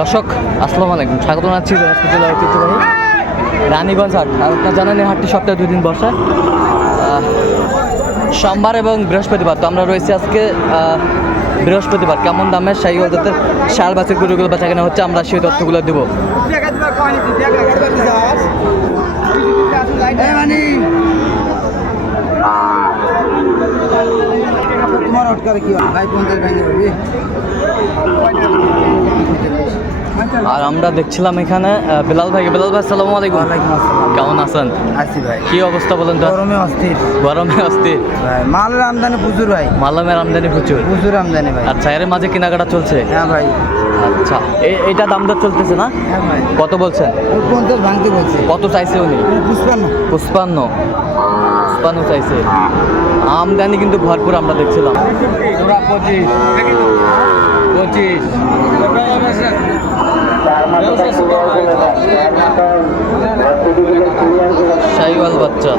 দর্শক, আসসালামু আলাইকুম। স্বাগত জানাচ্ছি দিনাজপুর জেলার ঐতিহ্যবাহী রানীগঞ্জ হাট। আর আপনার জানেন, এই হাটটি সপ্তাহে দুই দিন বসে। সোমবার এবং বৃহস্পতিবার, তো আমরা রয়েছি আজকে বৃহস্পতিবার। কেমন দামে সেই জাতের শাল বাসের গরুগুলো বেচা কেনা হচ্ছে, আমরা সেই তথ্যগুলো দেবো। তোমার অটকার কি ভাই পঞ্চাশ ভেঙে পড়বি আর আমরা দেখছিলাম এখানে বেলাল ভাই বেলাল ভাই আসসালামু আলাইকুম। ওয়ালাইকুম আসসালাম। কেমন আছেন? আছি ভাই। কি অবস্থা বলেন তো? গরমে অস্থির। গরমে অস্থির। ভাই মালের আমদানি প্রচুর ভাই। মালামের আমদানি প্রচুর? প্রচুর আমদানি ভাই। আচ্ছা এর মাঝে কেনাকাটা চলছে? হ্যাঁ ভাই। আচ্ছা এই- এইটা দাম দর চলতেছে না? হ্যাঁ ভাই। কত বলছেন? পঞ্চাশ ভাঙতে বলছে। কত চাইছে উনি? বুঝবেন না পুষ্পান্ন। পুষ্পান্ন চাইছে। আমদানি কিন্তু ভরপুর আমরা দেখছিলাম। পঁচিশ। পঁচিশ। বাচ্চা।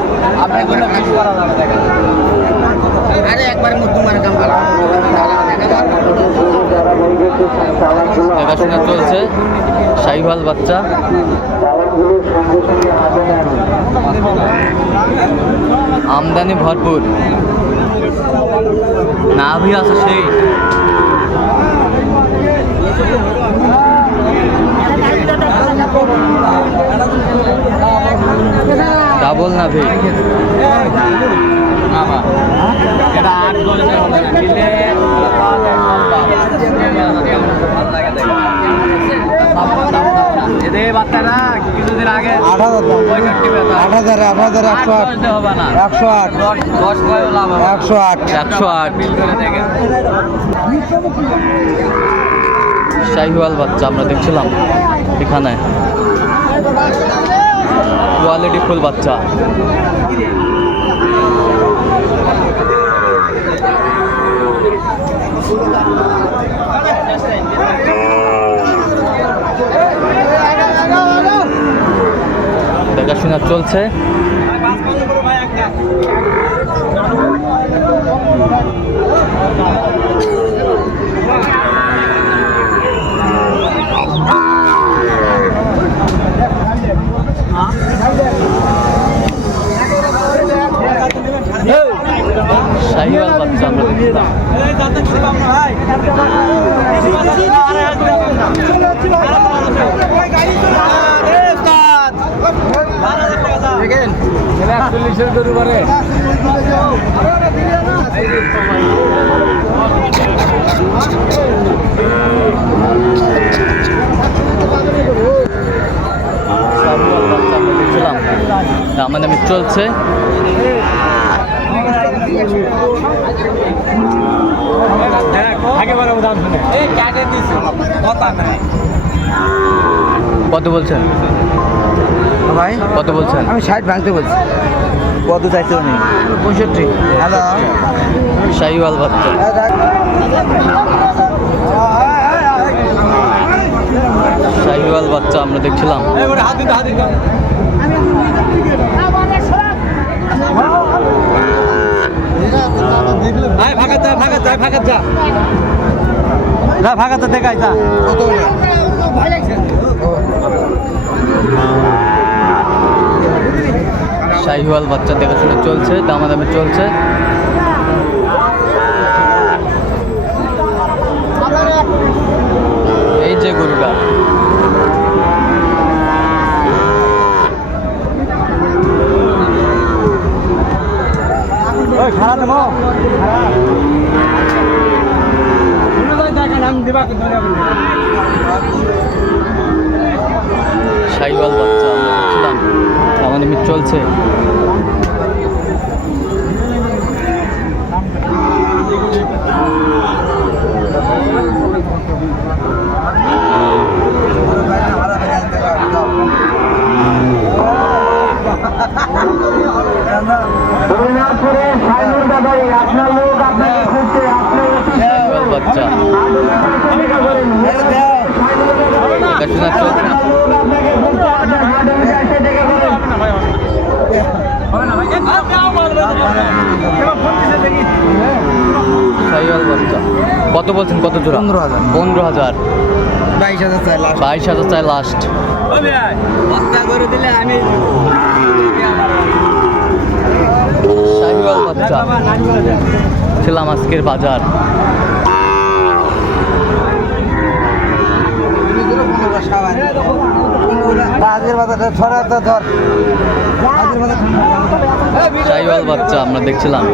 দেখাশোনা চলছে। শাহিওয়াল বাচ্চা। আমদানি ভরপুর। নাভি আছে সেই। ডাবল নাভি। কিছুদিন আগে আট হাজার আট হাজার আট হাজার একশো আট। একশো আট। একশো আট। একশো আট। শাহিওয়াল বাচ্চা আমরা দেখছিলাম এখানে। কোয়ালিটি ফুল বাচ্চা। দেখাশোনা চলছে। শাহিওয়াল বাচ্চা আমরা শাহিওয়াল বাচ্চা আমরা দেখছিলাম দামাদামি চলছে। কত বলছেন? ভাই? কত বলছেন? আমি ষাট ভাঙতে বলছি। কত চাইছে উনি? পঁয়ষট্টি। হ্যালো? শাহিওয়াল বাচ্চা শাহিওয়াল বাচ্চা আমরা দেখছিলাম। ভাগাতে দেখাই যা। কত শাহিওয়াল বাচ্চা দেখাশোনা চলছে দামাদামি চলছে। এই যে গরুটা। খারাপ শাহিওয়াল বাচ্চা। দামাদামি চলছে। আপনার লোক আপনাকে খুঁজছে আপনার বাচ্চা দেখাশোনা চলছে লোক আপনাকে খুঁজছে আপনার হাতে এসে দেখে বলেন বাচ্চা কত বলছেন? কত জোড়া? পনেরো হাজার। পনেরো হাজার। বাইশ হাজার চাই লাস্ট বাইশ হাজার চাই লাস্ট করে দিলে আমি শাহিওয়াল বাচ্চা ছিলাম আজকের বাজার। বাজারটা ধর বাজার শাহিওয়াল বাচ্চা আমরা দেখছিলাম।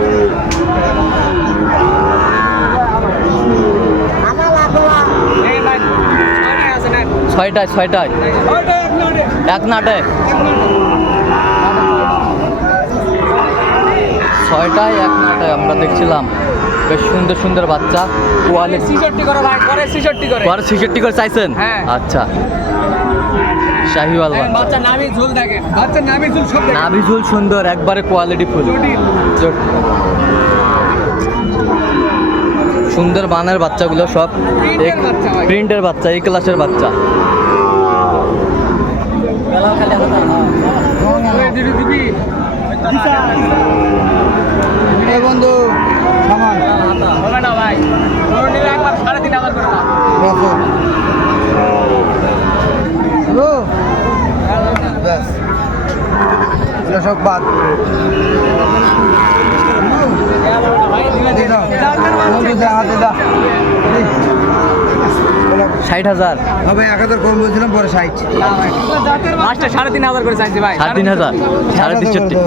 ছয়টায় ছয়টায়। এক নাটে। ছয়টায় এক নাটে আমরা দেখছিলাম। বেশ সুন্দর সুন্দর বাচ্চা। কোয়ালিটি। পরে ছিষট্টি করে চাইছেন? হ্যাঁ। আচ্ছা। শাহিওয়াল বাচ্চা। ঝুল দেখে বাচ্চা নামি ঝুল সব নাভি ঝুল সুন্দর একবারে কোয়ালিটি ফুল। সুন্দর বানের বাচ্চাগুলো সব। Print এর বাচ্চা ভাই। প্রিন্টের বাচ্চা এই ক্লাসের বাচ্চা। বন্ধু সামান বসো হ্যালো বাদ। ষাট হাজার। হবে এক হাজার কম বলছিলাম পরে ষাট। মাছটা সাড়ে তিন হাজার করে চাইছি ভাই। সাড়ে তিন হাজার। সাড়ে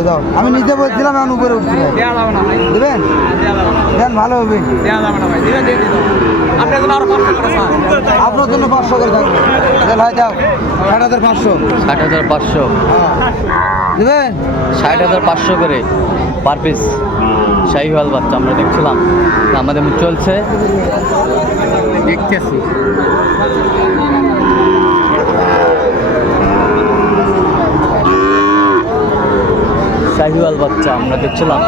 দাও। আমি নিতে বলছিলাম এখন উপরে উঠছি। দেবেন? দেন ভালো হবে। দেওয়া যাবে না ভাই। দিলে দিয়ে দিত আপনার জন্য পাঁচশো করে থাকবে। দেন দাও। ষাট হাজার পাঁচশো। ষাট হাজার পাঁচশো। দেবেন ষাট হাজার পাঁচশো করে পার পিস। শাহিওয়াল বাচ্চা আমরা দেখছিলাম। আমাদের চলছে। দেখতেছি। শাহিওয়াল বাচ্চা আমরা দেখছিলাম।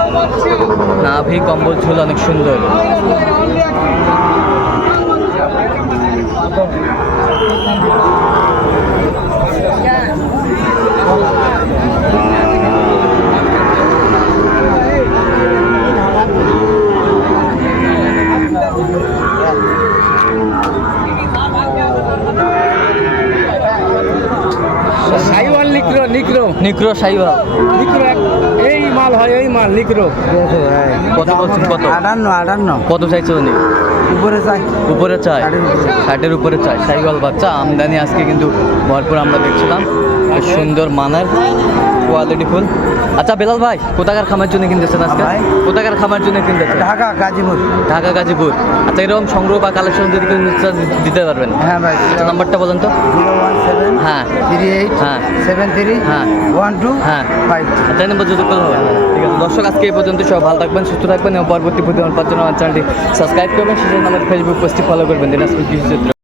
নাভি কম্বল ঝুল অনেক সুন্দর সাইওয়াল নিক্রো নিক্রো সাইবা। নিক্রো এই মাল হয় এই মাল নিক্রো কত বলছেন কত? আটান্ন আটান্ন। কত চাইছে উনি? উপরে চাই। উপরে চাই? ষাটের উপরে। চাই। সাইকেল বাচ্চা আমদানি আজকে কিন্তু ভরপুর আমরা দেখছিলাম। সুন্দর মানের। Quality full. আচ্ছা বেলাল ভাই কোথাকার খামার জন্য কিনতেছেন আজকে? কোথাকার খামার জন্য কিনতেছেন? ঢাকা গাজীপুর। ঢাকা গাজীপুর। আচ্ছা এরকম সংগ্রহ বা কালেকশন যদি দিতে পারবেন। হ্যাঁ ভাই আচ্ছা নাম্বারটা বলেন তো। জিরো ওয়ান সেভেন হ্যাঁ। থ্রি এইট হ্যাঁ। সেভেন থ্রি হ্যাঁ। ওয়ান টু হ্যাঁ। ফাইভ। তাই নম্বর যদি হবে ঠিক আছে দর্শক আজকে এই পর্যন্ত সব ভালো থাকবেন সুস্থ থাকবেন এবং পরবর্তী প্রতিদিন পাওয়ার জন্য আমার চ্যানেলটি সাবস্ক্রাইব করবেন সেজন্য আমাদের ফেসবুক পেজটি ফলো করবেন দিনাজপুর কৃষি